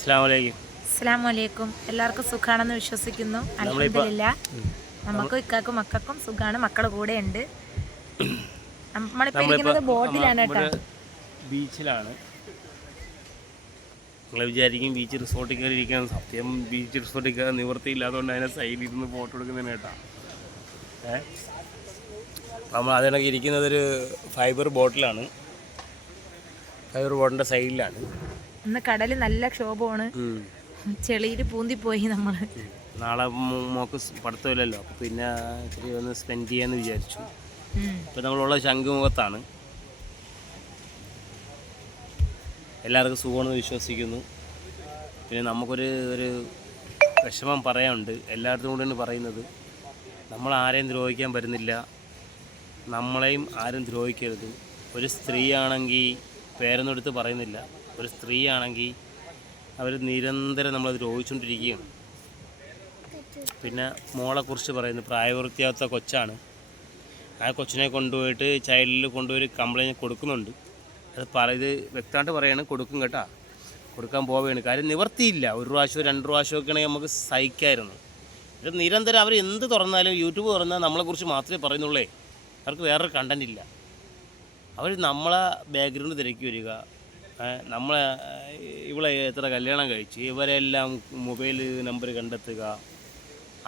അസ്സാം വലൈക്കും എല്ലാവർക്കും സുഖാണെന്ന് വിശ്വസിക്കുന്നു. അലഹമില്ല നമുക്കും ഇക്കാക്കും മക്കൾക്കും സുഖാണ്. മക്കളുടെ കൂടെ ഉണ്ട് നമ്മളിപ്പോ ഇരിക്കുന്നത് ബോട്ടിലാണ് കേട്ടോ. ബീച്ചിലാണ്. നിങ്ങൾ വിചാരിക്കും ബീച്ച് റിസോർട്ടിൽ കയറി ഇരിക്കാൻ സത്യം ബീച്ച് റിസോർട്ടിൽ കയറാൻ നിവൃത്തിയില്ലാത്തതുകൊണ്ട് അതിനെ സൈഡിൽ ഇരുന്ന് ഫോട്ടോ എടുക്കുന്നതിന് കേട്ടാ. ഏ? നമ്മൾ അതിനൊക്കെ ഇരിക്കുന്നതൊരു ഫൈബർ ബോട്ടിലാണ് ഫൈബർ ബോട്ടിന്റെ സൈഡിലാണ് ഇന്ന് കടൽ നല്ല ക്ഷോഭമാണ്. ചെളിയിൽ പൂന്തിപ്പോയി നമ്മൾ. നാളെ മോക്ക് പഠിത്തമില്ലല്ലോ. അപ്പൊ പിന്നെ ഇത്തിരി ഒന്ന് സ്പെൻഡ് ചെയ്യാന്ന് വിചാരിച്ചു. ഇപ്പൊ ഇപ്പം നമ്മളുള്ള ശംഖുമുഖത്താണ്. എല്ലാവർക്കും സുഖമാണെന്ന് വിശ്വസിക്കുന്നു. പിന്നെ നമുക്കൊരു ഒരു വിഷമം പറയാനുണ്ട്. എല്ലായിടത്തും കൂടെയാണ് പറയുന്നത്. നമ്മൾ ആരെയും ദ്രോഹിക്കാൻ പറ്റുന്നില്ല. നമ്മളെയും ആരും ദ്രോഹിക്കരുത്. ഒരു സ്ത്രീയാണെങ്കിൽ പേരൊന്നും എടുത്ത് പറയുന്നില്ല. ഒരു സ്ത്രീയാണെങ്കിൽ അവർ നിരന്തരം നമ്മളത് രോഹിച്ചുകൊണ്ടിരിക്കുകയാണ്. പിന്നെ മോളെക്കുറിച്ച് പറയുന്നത് പ്രായപൂർത്തിയാത്ത കൊച്ചാണ്. ആ കൊച്ചിനെ കൊണ്ടുപോയിട്ട് ചൈൽഡിൽ കൊണ്ടുപോയി കംപ്ലൈന്റ് കൊടുക്കുന്നുണ്ട്. അത് പറ ഇത് വ്യക്തമായിട്ട് പറയാണ് കൊടുക്കും കേട്ടാ. കൊടുക്കാൻ പോവുകയാണ്. കാര്യം നിവർത്തിയില്ല. ഒരു പ്രാവശ്യം രണ്ട് പ്രാവശ്യമൊക്കെ ആണെങ്കിൽ നമുക്ക് സഹിക്കായിരുന്നു. ഇത് നിരന്തരം അവർ എന്ത് തുറന്നാലും യൂട്യൂബ് തുറന്നാൽ നമ്മളെക്കുറിച്ച് മാത്രമേ പറയുന്നുള്ളേ. അവർക്ക് വേറൊരു കണ്ടന്റ് ഇല്ല. അവർ നമ്മളെ ബാക്ക്ഗ്രൗണ്ട് തിരക്കി വരിക. നമ്മളെ ഇവളെ എത്ര കല്യാണം കഴിച്ച് ഇവരെല്ലാം മൊബൈൽ നമ്പർ കണ്ടെത്തുക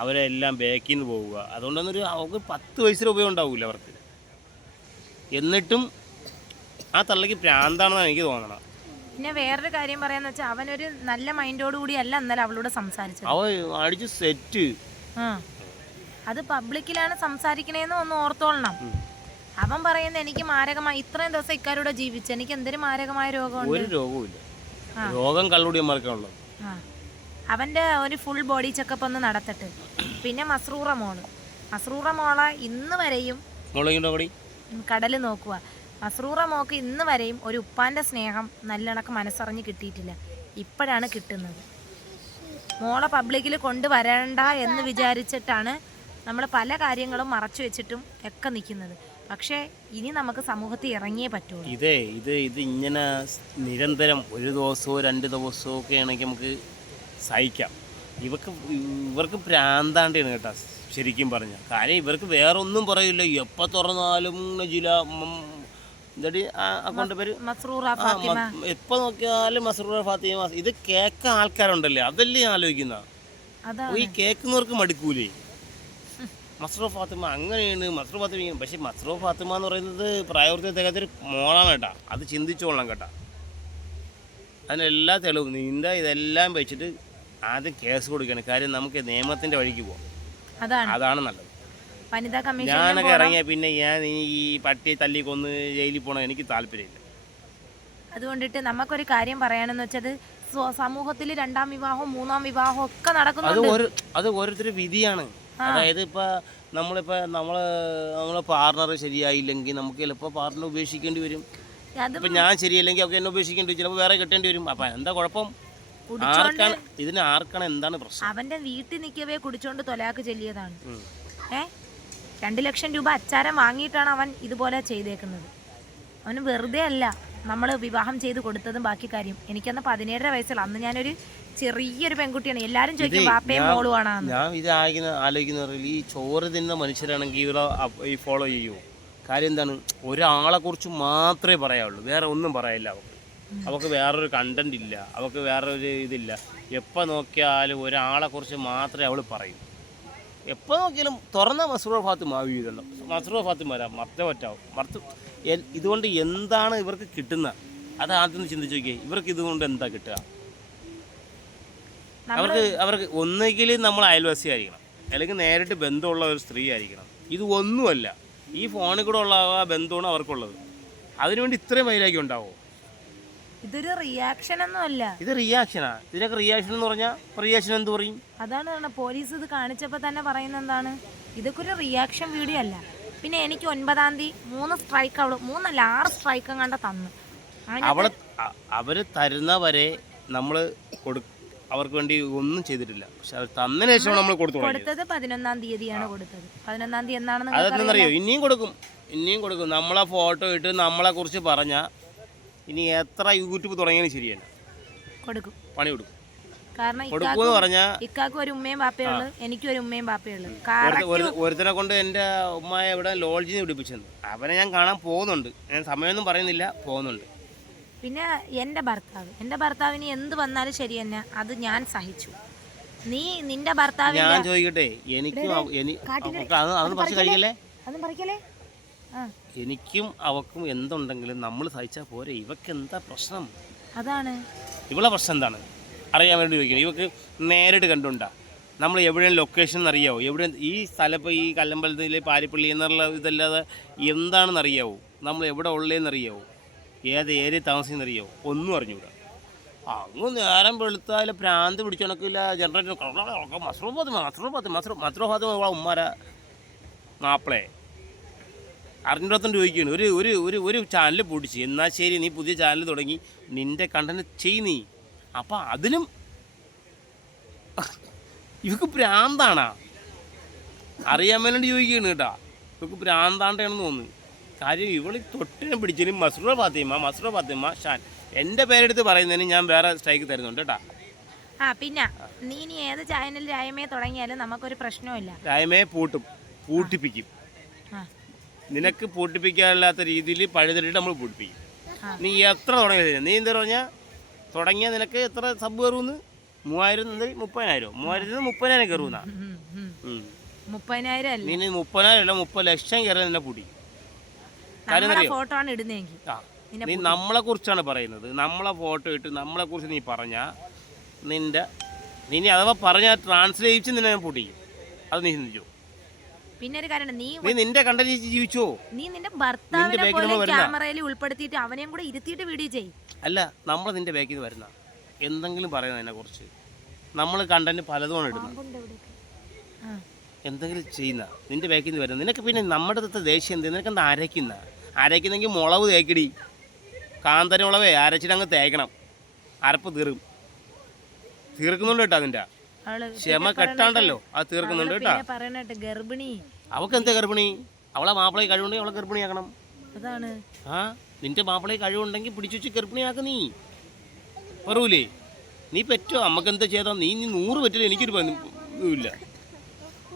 അവരെല്ലാം ബാക്കിൽ നിന്ന് പോവുക. അതുകൊണ്ടൊന്നൊരു അവർക്ക് പത്ത് വയസ്സിൽ ഉപയോഗം ഉണ്ടാവില്ല അവർക്ക്. എന്നിട്ടും ആ തള്ളക്ക് പ്രാന്താണെന്നാണ് എനിക്ക് തോന്നണം പിന്നെ വേറൊരു കാര്യം പറയാന്ന് വെച്ചാൽ അവനൊരു നല്ല മൈൻഡോട് കൂടി അല്ല എന്നാലും അവളോട് സംസാരിച്ചു അവ അടിച്ച് സെറ്റ് അത് പബ്ലിക്കിലാണ് സംസാരിക്കണേന്ന് ഒന്ന് ഓർത്തോളണം. അവൻ പറയുന്നത് എനിക്ക് മാരകമായി ഇത്രയും ദിവസം ഇക്കാരുടെ ജീവിച്ചു എനിക്ക് എന്തൊരു മാരകമായ രോഗമുണ്ട്? ഒരു രോഗവുമില്ല. രോഗം കള്ളുടിയന്മാർക്കാണുള്ളത് അവന്റെ ഒരു ഫുൾ ബോഡി ചെക്കപ്പ് ഒന്ന് നടത്തട്ടെ. പിന്നെ മസ്രൂറ മോൾ മസ്രൂറ മോളെ ഇന്ന് വരെയും കടൽ നോക്കുക മസ്രൂറ മോക്ക് ഇന്ന് വരെയും ഒരു ഉപ്പാന്റെ സ്നേഹം നല്ലണക്ക് മനസ്സറിഞ്ഞ് കിട്ടിയിട്ടില്ല. ഇപ്പോഴാണ് കിട്ടുന്നത്. മോളെ പബ്ലിക്കിൽ കൊണ്ടുവരണ്ട എന്ന് വിചാരിച്ചിട്ടാണ് നമ്മൾ പല കാര്യങ്ങളും മറച്ചു വെച്ചിട്ടും ഒക്കെ നിൽക്കുന്നത്. പക്ഷേ ഇനി നമുക്ക് സമൂഹത്തിൽ ഇറങ്ങിയേ പറ്റുള്ളൂ. ഇതേ ഇത് ഇത് ഇങ്ങനെ നിരന്തരം ഒരു ദിവസമോ രണ്ട് ദിവസമോ ഒക്കെ ആണെങ്കിൽ നമുക്ക് സഹിക്കാം. ഇവർക്ക് ഇവർക്ക് പ്രാന്താണ്ടാണ് കേട്ടോ ശരിക്കും പറഞ്ഞ. കാര്യം ഇവർക്ക് വേറെ ഒന്നും പറയില്ല. എപ്പോൾ തുറന്നാലും ജില എന്താടി അക്കൗണ്ട് പേര്? എപ്പോ നോക്കിയാലും മസറൂർ ഫാത്തിമ ഇത് കേക്ക് ആൾക്കാരുണ്ടല്ലേ? അതല്ലേ ആലോചിക്കുന്ന. ഈ കേൾക്കുന്നവർക്ക് മടുക്കൂലേ? മസ്റോ ഫാത്തിമ അങ്ങനെയാണ് മസ്റോ ഫാത്തിമ ഇങ്ങനെ. പക്ഷെ മസ്റോ ഫാത്തിമ എന്ന് പറയുന്നത് പ്രായപൂർത്തി തികച്ചൊരു മോളാണ് കേട്ടോ. അത് ചിന്തിച്ചോളാം കേട്ടാ. അതിനെല്ലാ തെളിവും നീന്ത ഇതെല്ലാം വെച്ചിട്ട് ആദ്യം കേസ് കൊടുക്കണം കാര്യം നമുക്ക് നിയമത്തിന്റെ വഴിക്ക് പോകാം അതാണ്. നല്ലത്. ഞാനൊക്കെ ഇറങ്ങിയ പിന്നെ ഞാൻ ഈ പട്ടിയെ തല്ലി കൊന്ന് ജയിലിൽ പോകണം എനിക്ക് താല്പര്യമില്ല. അതുകൊണ്ടിട്ട് നമുക്കൊരു കാര്യം പറയാനെന്ന് വെച്ചത് സമൂഹത്തിൽ രണ്ടാം വിവാഹവും മൂന്നാം വിവാഹവും ഒക്കെ നടക്കുന്നുണ്ട്. അത് ഓരോരുത്തരുടെ വിധിയാണ്. അതായത് ഇപ്പൊ നമ്മളിപ്പോ നമ്മൾ നമ്മളെ പാർട്ണർ ശരിയായില്ലെങ്കിൽ നമുക്ക് ചിലപ്പോൾ പാർട്ണർ ഉപേക്ഷിക്കേണ്ടി വരും. ഇപ്പൊ ഞാൻ ശരിയല്ലെങ്കിൽ അവർക്ക് എന്നെ ഉപേക്ഷിക്കേണ്ടി വരും. ചിലപ്പോൾ വേറെ കിട്ടേണ്ടി വരും. അപ്പൊ എന്താ കുഴപ്പം? ആർക്കാണ് ഇതിന് ആർക്കാണ് എന്താണ് പ്രശ്നം? അവന്റെ വീട്ടിൽ നിൽക്കവേ കുടിച്ചോണ്ട് തൊലാക്ക് ചെല്ലിയതാണ്. ഏ? രണ്ട് ലക്ഷം രൂപ അച്ചാരം വാങ്ങിയിട്ടാണ് അവൻ ഇതുപോലെ ചെയ്തേക്കുന്നത്. അവന് വെറുതെ അല്ല നമ്മൾ വിവാഹം ചെയ്ത് കൊടുത്തതും ബാക്കി കാര്യം. എനിക്കന്ന് പതിനേഴര വയസ്സുള്ള അന്ന് ഞാനൊരു ചെറിയൊരു പെൺകുട്ടിയാണ്. എല്ലാരും ചോദിക്കും വാപ്പയും മോളുമാണെന്ന്. ഞാൻ ഇത് ആയിരിക്കുന്ന ആലോചിക്കുന്ന ഈ ചോറ് തിന്ന മനുഷ്യരാണെങ്കിൽ ഇവരെ ഈ ഫോളോ ചെയ്യുമോ കാര്യം എന്താണ് ഒരാളെ കുറിച്ച് മാത്രമേ പറയാവുള്ളൂ. വേറെ ഒന്നും പറയില്ല അവർക്ക് അവർക്ക് വേറൊരു കണ്ടന്റ് ഇല്ല. അവർക്ക് വേറൊരു ഇതില്ല. എപ്പോൾ നോക്കിയാലും ഒരാളെ കുറിച്ച് മാത്രമേ അവൾ പറയൂ. എപ്പോൾ നോക്കിയാലും തുറന്ന മസൂറ ഫാത്തിമ വീഴുന്നുണ്ട് മസൂറ ഫാത്തിമ വരാം മർത്ത പറ്റാവും. മർത്ത് ഇതുകൊണ്ട് എന്താണ് ഇവർക്ക് കിട്ടുന്നത് അത് ആദ്യം ചിന്തിച്ചു ചിന്തിച്ച് നോക്കിയേ. ഇവർക്ക് ഇതുകൊണ്ട് എന്താ കിട്ടുക? അവർക്ക് അവർക്ക് ഒന്നുകിൽ നമ്മൾ അയൽവാസി ആയിരിക്കണം അല്ലെങ്കിൽ നേരിട്ട് ബന്ധമുള്ള ഒരു സ്ത്രീ ആയിരിക്കണം ഇത് ഒന്നുമല്ല. ഈ ഫോണിൽ കൂടെ ഉള്ള ആ ബന്ധമാണ് അവർക്കുള്ളത്. അതിനുവേണ്ടി ഇത്രയും വൈരാഗ്യം ഉണ്ടാവുമോ ഇതൊരു റിയാക്ഷൻ ഒന്നും അല്ല. ഇത് റിയാക്ഷനാ ഇതിനൊക്കെ റിയാക്ഷൻ എന്ന് പറഞ്ഞാൽ റിയാക്ഷൻ എന്ത് പറയും? അതാണ് പോലീസ് ഇത് കാണിച്ചപ്പോൾ തന്നെ പറയുന്നത് എന്താണ്? ഇതൊക്കെ ഒരു റിയാക്ഷൻ വീഡിയോ അല്ല. പിന്നെ എനിക്ക് ഒൻപതാം തീയതി മൂന്ന് സ്ട്രൈക്ക് അവൾ മൂന്നല്ല ആറ് സ്ട്രൈക്ക് കണ്ട തന്നു. അവൾ അവർ തരുന്നവരെ നമ്മൾ കൊടു അവർക്ക് വേണ്ടി ഒന്നും ചെയ്തിട്ടില്ല. പക്ഷെ അവർ തന്നതിന് ശേഷം നമ്മൾ കൊടുത്തു കൊടുത്തത് പതിനൊന്നാം തീയതിയാണ് കൊടുത്തത്. പതിനൊന്നാം തീയതി എന്നാണ് അതെന്താണെന്നറിയോ ഇനിയും കൊടുക്കും. ഇനിയും കൊടുക്കും. നമ്മളെ ഫോട്ടോ ഇട്ട് നമ്മളെ കുറിച്ച് പറഞ്ഞാൽ ഇനി എത്ര യൂട്യൂബ് തുടങ്ങിയാലും ശരിയല്ല കൊടുക്കും. പണി കൊടുക്കും. കാരണം പറഞ്ഞാൽ ഇക്കാക്കും ഒരു ഉമ്മയും ബാപ്പയേ ഉള്ളു എനിക്കും ഒരു ഉമ്മയും ബാപ്പയേ ഉള്ളു ഒരുത്തനെ കൊണ്ട് എന്റെ ഉമ്മയെ ഇവിടെ ലോഡ്ജിൽ നിന്ന് പിടിപ്പിച്ചെന്ന് അവനെ ഞാൻ കാണാൻ പോകുന്നുണ്ട്. ഞാൻ സമയമൊന്നും പറയുന്നില്ല പോകുന്നുണ്ട്. പിന്നെ എന്റെ ഭർത്താവ്. എന്റെ ഭർത്താവിന് എന്ത് വന്നാലും ശരി തന്നെ അത് ഞാൻ സഹിച്ചു. നീ നിന്റെ ഭർത്താവ് ഞാൻ ചോദിക്കട്ടെ എനിക്കും അവ- എനി- അവക്ക് അത് അതൊന്നും കുറച്ച് കഴിക്കല്ലേ? അതും പറിക്കലേ ആ. എനിക്കും അവക്കും എന്തുണ്ടെങ്കിലും നമ്മൾ സഹിച്ചാൽ പോരെ. ഇവക്ക് എന്താ പ്രശ്നം? അതാണ്. ഇവളെ പ്രശ്നം എന്താണ്? അറിയാൻ വേണ്ടി ചോദിക്കുന്നത് ഇവക്ക് നേരിട്ട് കണ്ടുണ്ടാ. നമ്മൾ എവിടെയും ലൊക്കേഷൻ അറിയാവോ? എവിടെ ഈ സ്ഥലം ഇപ്പോൾ ഈ കല്ലമ്പലത്തിൽ പാരിപ്പള്ളി എന്നുള്ള ഇതല്ലാതെ എന്താണെന്ന് അറിയാവോ? നമ്മൾ എവിടെ ഉള്ളതെന്ന് അറിയാവോ? ഏത് ഏരിയ താമസിക്കുന്ന അറിയോ ഒന്നും അറിഞ്ഞൂടാ അങ്ങ് നേരം വെളുത്താൽ പ്രാന്ത് പിടിച്ചു കണക്കില്ല ജനറേറ്റർ മസ്രൂബാത്ത് മസ്രൂബാത്ത് മസ്രൂ മസ്രൂബാത്ത് ഉമ്മാര. മാപ്പിളെ. അറിഞ്ഞിടത്തോണ്ട് ചോദിക്കുകയാണ്. ഒരു ഒരു ഒരു ഒരു ചാനൽ പൊടിച്ച് എന്നാൽ ശരി നീ പുതിയ ചാനൽ തുടങ്ങി. നിന്റെ കണ്ടന്റ് ചെയ് നീ. അപ്പം അതിലും ഇവക്ക് പ്രാന്താണാ. അറിയാൻ വേണ്ടി ചോദിക്കുകയാണ് കേട്ടാ. ഇവക്ക് പ്രാന്താണ്ടാണെന്ന് തോന്നുന്നു. കാര്യം ഇവൾ തൊട്ടിനെ പിടിച്ചതിന് മസ്രൂർ ഫാത്തിമ മസ്രൂർ ഫാത്തിമ ഷാൻ. എന്റെ പേരെടുത്ത് പറയുന്നതിന് ഞാൻ വേറെ സ്ട്രൈക്ക് തരുന്നുണ്ട് കേട്ടാ. ആ പിന്നെ നീ ഇനി ഏത് ചാനലിൽ രായമേ തുടങ്ങിയാലും നമുക്കൊരു പ്രശ്നവുമില്ല രായമയെ പൂട്ടും പൂട്ടിപ്പിക്കും. നിനക്ക് പൂട്ടിപ്പിക്കാനില്ലാത്ത രീതിയിൽ പഴുതിട്ട് നമ്മൾ പൂട്ടിപ്പിക്കും. നീ എത്ര തുടങ്ങിയത് നീ എന്താ പറഞ്ഞാൽ തുടങ്ങിയ നിനക്ക് എത്ര സബ് കയറുമെന്ന് മൂവായിരം മുതൽ മുപ്പതിനായിരം. മൂവായിരത്തിൽ നിന്ന് മുപ്പതിനായിരം ഉം. മുപ്പതിനായിരം മുപ്പതിനായിരം അല്ല മുപ്പത് ലക്ഷം കയറി നിന്നെ പൂട്ടി കാര്യം നമ്മളെ അറിയോ ഫോട്ടോ ആണ് ഇടുന്നതെങ്കിൽ. നീ നമ്മളെ കുറിച്ചാണ് പറയുന്നത്. നമ്മളെ ഫോട്ടോ ഇട്ട് നമ്മളെ കുറിച്ച് നീ പറഞ്ഞ നിന്റെ നീ അഥവാ പറഞ്ഞ ട്രാൻസ്ലേറ്റ് നിന്നെ ഞാൻ പൊട്ടിക്കും. അത് നീ ചിന്തിച്ചു? പിന്നെ ഒരു കാര്യം നീ നീ നിന്റെ കണ്ടന്റ് ജീവിച്ചോ? നീ നിന്റെ ഭർത്താവിനെ പോലെ ക്യാമറയിൽ ഉൾപ്പെടുത്തിയിട്ട് അവനെയും കൂടെ ഇരുത്തിയിട്ട് വീഡിയോ ചെയ്യും അല്ല നമ്മൾ നിന്റെ ബാക്കിൽ നിന്ന് വരുന്ന. എന്തെങ്കിലും പറയുന്നതിനെ കുറിച്ച് നമ്മൾ കണ്ടന്റ് പലതുമാണ് ഇടുന്നത്. എന്തെങ്കിലും ചെയ്യുന്ന നിന്റെ ബാക്കിൽ നിന്ന് വരുന്നത് നിനക്ക് പിന്നെ നമ്മുടെ അടുത്ത ദേഷ്യം എന്ത്? നിനക്ക് എന്താ അരയ്ക്കുന്ന? അരയ്ക്കുന്നെങ്കിൽ മുളവ് തേക്കിടി. കാന്തര മുളവേ അരച്ചിട്ട് അങ്ങ് തേക്കണം. അരപ്പ് തീർക്കും. തീർക്കുന്നുണ്ട് കേട്ടോ അതിന്റെ. ക്ഷമ കെട്ടാണ്ടല്ലോ. അത് തീർക്കുന്നുണ്ട് കേട്ടോ. ഗർഭിണി അവൾക്ക് എന്താ ഗർഭിണി. അവളെ മാപ്പിളയെ കഴിവുണ്ടെങ്കിൽ അവളെ ഗർഭിണിയാക്കണം. അതാണ്. ആ? നിന്റെ മാപ്പിളയെ കഴിവുണ്ടെങ്കിൽ പിടിച്ചു വെച്ച് ഗർഭിണിയാക്ക നീ. പറൂലേ നീ പറ്റോ? അമ്മയ്ക്ക് എന്താ ചെയ്താ നീ നീ നൂറ് പറ്റില്ല എനിക്കൊരു ഇല്ല.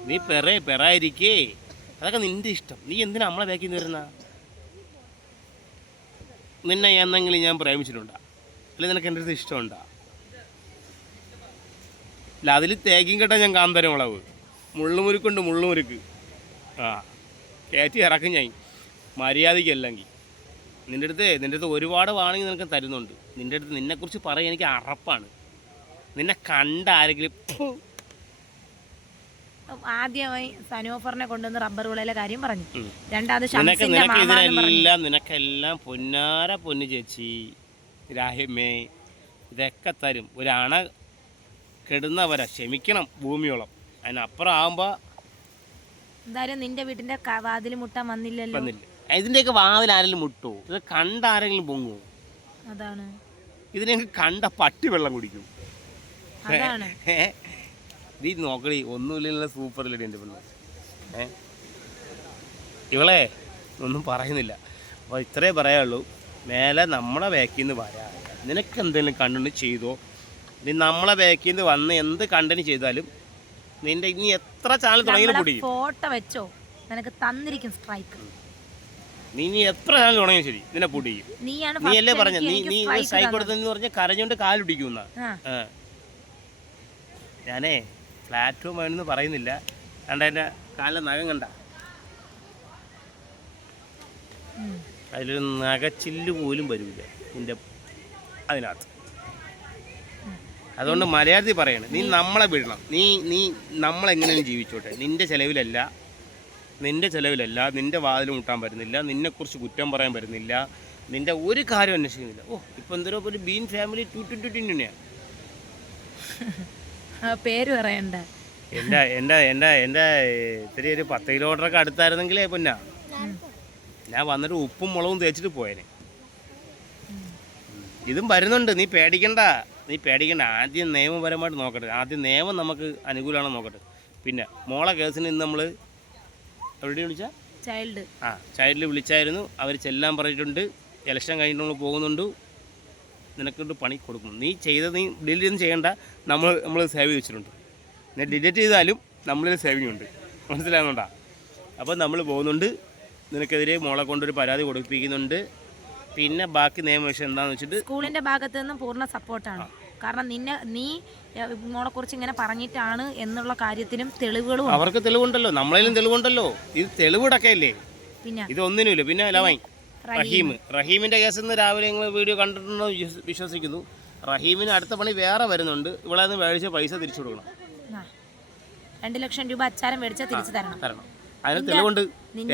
നീ പെറേ പെറായിരിക്കേ. അതൊക്കെ നിന്റെ ഇഷ്ടം. നീ എന്തിനാ നമ്മളെ ബാക്കിൽ നിന്ന് വരുന്ന? നിന്നെ എന്നെങ്കിലും ഞാൻ പ്രേമിച്ചിട്ടുണ്ടാ. അല്ലെങ്കിൽ നിനക്ക് എന്റെ അടുത്ത് ഇഷ്ടമുണ്ടാ? അല്ല അതിൽ തേക്കും കേട്ടാൽ ഞാൻ കാന്തരം മുളവ് മുള്ളുമുരുക്കുണ്ട് മുള്ളുമുരുക്ക്. ആ കയറ്റി ഇറക്കും ഞാൻ. മര്യാദയ്ക്കല്ലെങ്കിൽ. നിന്റെ അടുത്ത് നിന്റെ അടുത്ത് ഒരുപാട് വാണെങ്കിൽ നിനക്ക് തരുന്നുണ്ട്. നിന്റെ അടുത്ത് നിന്നെക്കുറിച്ച് പറയാൻ എനിക്ക് അറപ്പാണ്. നിന്നെ കണ്ട ആരെങ്കിലും ആദ്യമായി സനോഫറിനെ കൊണ്ടുവന്ന് റബ്ബർ വിളയിലെ കാര്യം പറഞ്ഞു. രണ്ടാമത് ഷംസിന്റെ മാമാന്ന് പറഞ്ഞു. ഇതിനെല്ലാം നിനക്കെല്ലാം പൊന്നാര പൊന്നു ചേച്ചി രാഹിമേ ഇതൊക്കെ തരും. ഒരു അണ കെടുന്നവരാ ക്ഷമിക്കണം ഭൂമിയോളം. അതിനപ്പുറം ആകുമ്പോൾ എന്തായാലും നിന്റെ വീട്ടിന്റെ ക- വാതിൽ മുട്ടാൻ വന്നില്ലല്ലോ. വന്നില്ല. ഇതിന്റെയൊക്കെ വാതിൽ ആരെങ്കിലും മുട്ടോ? ഇത് കണ്ട ആരെങ്കിലും പൊങ്ങുമോ അതാണ്. ഇതിനെയൊക്കെ കണ്ട പട്ടി വെള്ളം കുടിക്കും. അതാണ്. ഏ? നീ നോക്കടി ഒന്നുമില്ല സൂപ്പർ ലെഡി എന്റെ പെണ്ണ് ഏ? ഇവളെ ഒന്നും പറയുന്നില്ല. അപ്പോൾ ഇത്രേ പറയാനുള്ളൂ. മേലെ നമ്മളെ ബാക്കിൽ നിന്ന് വരാ നിനക്ക് എന്തെങ്കിലും കണ്ടിന് ചെയ്തോ? നീ നമ്മളെ ബാക്കിൽ നിന്ന് വന്ന് എന്ത് കണ്ടന്റ് ചെയ്താലും നിന്റെ ഇനി എത്ര ചാനൽ തുടങ്ങിയാലും പൊടി ഫോട്ടോ വെച്ചോ. നിനക്ക് തന്നിരിക്കും സ്ട്രൈക്ക് നീ ഇനി എത്ര ചാനൽ തുടങ്ങിയാലും ശരി നിന്നെ പൊടി നീയാണ് നീ അല്ലേ പറഞ്ഞ? നീ നീ സ്ട്രൈക്ക് കൊടുത്തെന്ന് പറഞ്ഞാൽ കരഞ്ഞുകൊണ്ട് കാലുടിക്കുന്ന. ഞാനേ പ്ലാറ്റ്ഫോം വേണമെന്ന് പറയുന്നില്ല കണ്ട എന്റെ കാലിലെ നഖം കണ്ട. അതിലൊരു നഖച്ചില്ല് പോലും വരില്ല നിന്റെ അതിനകത്ത് അതുകൊണ്ട് മലയാളത്തിൽ പറയണം നീ നമ്മളെ വിടണം നീ നീ നമ്മളെങ്ങനെയും ജീവിച്ചോട്ടെ നിന്റെ ചിലവിലല്ല നിന്റെ ചിലവിലല്ല നിന്റെ വാതിൽ മുട്ടാൻ പറ്റുന്നില്ല നിന്നെക്കുറിച്ച് കുറ്റം പറയാൻ പറ്റുന്നില്ല നിന്റെ ഒരു കാര്യം അന്വേഷിക്കുന്നില്ല ഓ ഇപ്പം എന്തോ ഒരു ബീൻ ഫാമിലി ടു ടു ടു ടിന്നെയാണ് പേര് പറയണ്ട. എന്റെ എന്റെ എന്റെ എന്റെ ഇത്തിരി ഒരു പത്ത് കിലോമീറ്ററൊക്കെ അടുത്തായിരുന്നെങ്കിലേ പിന്നെ. ഞാൻ വന്നിട്ട് ഉപ്പും മുളകും തേച്ചിട്ട് പോയേനെ. ഇതും വരുന്നുണ്ട് നീ പേടിക്കണ്ട. നീ പേടിക്കണ്ട ആദ്യം നിയമപരമായിട്ട് നോക്കട്ടെ. ആദ്യം നിയമം നമുക്ക് അനുകൂലമാണോ നോക്കട്ടെ. പിന്നെ മോളെ കേസിന് ഇന്ന് നമ്മൾ എവിടെ വിളിച്ചാ? ചൈൽഡ്. ആ ചൈൽഡ് വിളിച്ചായിരുന്നു. അവർ ചെല്ലാൻ പറഞ്ഞിട്ടുണ്ട്. ഇലക്ഷൻ കഴിഞ്ഞിട്ട് നമ്മൾ പോകുന്നുണ്ട്. നിനക്കൊരു പണി കൊടുക്കും നീ ചെയ്തത് നീ ഡിലീറ്റ് ഒന്നും ചെയ്യേണ്ട. നമ്മൾ നമ്മൾ സേവ് ചെയ്ത് വെച്ചിട്ടുണ്ട് നീ ഡിലീറ്റ് ചെയ്താലും നമ്മളിൽ സേവിങ് ഉണ്ട് മനസ്സിലാകുന്നുണ്ടാ അപ്പോൾ നമ്മൾ പോകുന്നുണ്ട്. നിനക്കെതിരെ മോളെ കൊണ്ടൊരു പരാതി കൊടുപ്പിക്കുന്നുണ്ട്. പിന്നെ ബാക്കി നിയമവിഷയം എന്താണെന്ന് വെച്ചിട്ട് സ്കൂളിന്റെ ഭാഗത്ത് നിന്നും പൂർണ സപ്പോർട്ടാണ്. കാരണം നിന്നെ നീ മോളെ കുറിച്ച് ഇങ്ങനെ പറഞ്ഞിട്ടാണ് എന്നുള്ള കാര്യത്തിനും തെളിവുകളും. അവർക്ക് തെളിവുണ്ടല്ലോ. നമ്മളതിലും തെളിവുണ്ടല്ലോ. ഇത് തെളിവിടക്കയല്ലേ പിന്നെ ഇതൊന്നിനുമില്ല പിന്നെ ലവായി റഹീം. റഹീമിന്റെ കേസ് ഇന്ന് രാവിലെ നിങ്ങൾ വീഡിയോ കണ്ടിട്ടുണ്ടോ വിശ്വസിക്കുന്നു. റഹീമിന് അടുത്ത പണി വേറെ വരുന്നുണ്ട്. ഇവിടെ നിന്ന് മേടിച്ച പൈസ തിരിച്ചു കൊടുക്കണം. രണ്ട് ലക്ഷം രൂപ അച്ചാരം മേടിച്ചാൽ തിരിച്ചു തരണം. തരണം. അതിന് തെളിവുണ്ട്.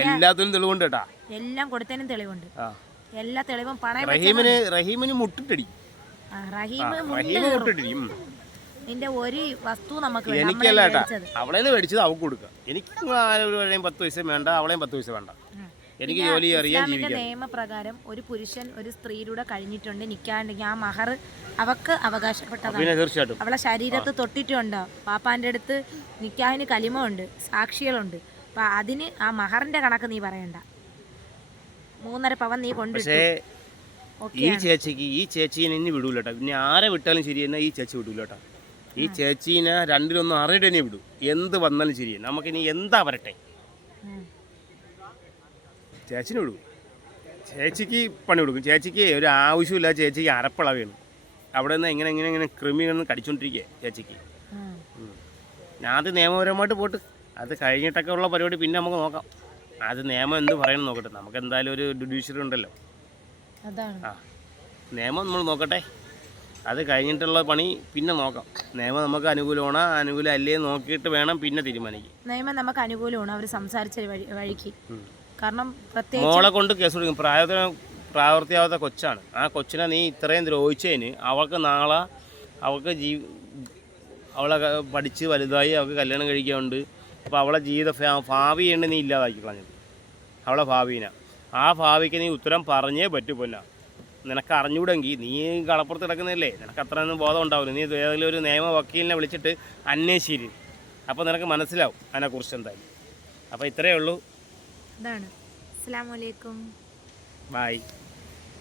എല്ലാത്തിനും തെളിവുണ്ട് കേട്ടാ. എല്ലാം കൊടുത്തതിനും തെളിവുണ്ട്. എല്ലാ തെളിവും പണയം റഹീമിന് റഹീമിന് മുട്ടിട്ടടി. ആ, റഹീം റഹീം മുട്ടിട്ടടി. നിന്റെ ഒരു വസ്തു നമുക്ക് എനിക്കല്ല കേട്ടാ. അവളേന്ന് അവളെ മേടിച്ചത് അവൾക്ക് കൊടുക്കുക. എനിക്ക് പത്ത് പൈസ വേണ്ട അവളെയും പത്ത് പൈസ വേണ്ട. എനിക്ക് ജോലി അറിയാൻ ഇസ്ലാമിന്റെ ജീവിക്കാം. നിയമപ്രകാരം ഒരു പുരുഷൻ ഒരു സ്ത്രീയുടെ കഴിഞ്ഞിട്ടുണ്ട് നിൽക്കാണ്ടെങ്കിൽ ആ മഹർ അവക്ക് അവകാശപ്പെട്ടതാണ്. പിന്നെ തീർച്ചയായിട്ടും. അവളെ ശരീരത്ത് തൊട്ടിട്ടുണ്ട്. പാപ്പാന്റെ അടുത്ത് നിക്കാഹിന് കലിമുണ്ട് സാക്ഷികളുണ്ട്. അപ്പൊ അതിന് ആ മഹറിന്റെ കണക്ക് നീ പറയണ്ട. മൂന്നര പവൻ നീ കൊണ്ടിട്ടു. പക്ഷേ ഈ ചേച്ചിക്ക് ഈ ചേച്ചീനെ ഇനി വിടൂല കേട്ടോ പിന്നെ ആരെ വിട്ടാലും ശരി എന്നാ ഈ ചേച്ചി വിടൂല കേട്ടോ ഈ ചേച്ചീനെ രണ്ടിലൊന്നും അറിയിട്ട് തന്നെ വിടൂ. എന്ത് വന്നാലും ശരി. നമുക്കിനി എന്താ വരട്ടെ? ചേച്ചിനെ വിടൂ ചേച്ചിക്ക് പണി കൊടുക്കും. ചേച്ചിക്ക് ഒരു ആവശ്യമില്ല ചേച്ചിക്ക് അരപ്പള വേണം. അവിടെ നിന്ന് എങ്ങനെ എങ്ങനെ എങ്ങനെ കൃമികളൊന്നും കടിച്ചോണ്ടിരിക്കുക ചേച്ചിക്ക്. ഞാൻ അത് നിയമപരമായിട്ട് പോട്ട് അത് കഴിഞ്ഞിട്ടൊക്കെ ഉള്ള പരിപാടി പിന്നെ നമുക്ക് നോക്കാം. അത് നിയമം എന്ത് പറയണം നോക്കട്ടെ. നമുക്ക് എന്തായാലും ഒരു ജുഡീഷ്യറി ഉണ്ടല്ലോ. ആ. നിയമം നമ്മൾ നോക്കട്ടെ. അത് കഴിഞ്ഞിട്ടുള്ള പണി പിന്നെ നോക്കാം. നിയമം നമുക്ക് അനുകൂലമാണോ? അനുകൂലം അല്ലേ നോക്കിയിട്ട് വേണം പിന്നെ തീരുമാനിക്കും നിയമം നമുക്ക് അനുകൂലമാണ്? അവർ സംസാരിച്ച വഴി വഴിക്ക്. കാരണം മോളെ കൊണ്ട് കേസ് കൊടുക്കും. പ്രായത്തിന് പ്രാവർത്തിയാവാത്ത കൊച്ചാണ്. ആ കൊച്ചിനെ നീ ഇത്രയും ദ്രോഹിച്ചതിന് അവൾക്ക് നാളെ അവൾക്ക് ജീ അവളെ പഠിച്ച് വലുതായി അവൾക്ക് കല്യാണം കഴിക്കാനുണ്ട്. അപ്പോൾ അവളെ ജീവിത ഫാ- ഉണ്ട് നീ ഇല്ലാതാക്കി കളഞ്ഞത്. അവളെ ഭാവിനെ. ആ ഭാവിക്ക് നീ ഉത്തരം പറഞ്ഞേ പറ്റൂ പൊന്ന. നിനക്ക് അറിഞ്ഞൂടെങ്കിൽ നീ കളപ്പുറത്ത് കിടക്കുന്നതല്ലേ? നിനക്ക് അത്രയൊന്നും ബോധം ഉണ്ടാവില്ല. നീ ഏതെങ്കിലും ഒരു നിയമ വക്കീലിനെ വിളിച്ചിട്ട് അന്വേഷിച്ചിരി. അപ്പോൾ നിനക്ക് മനസ്സിലാവും അതിനെക്കുറിച്ച് എന്തായാലും. അപ്പോൾ ഇത്രയേ ഉള്ളൂ. അതാണ് അസ്സാം വലൈക്കും ബായ്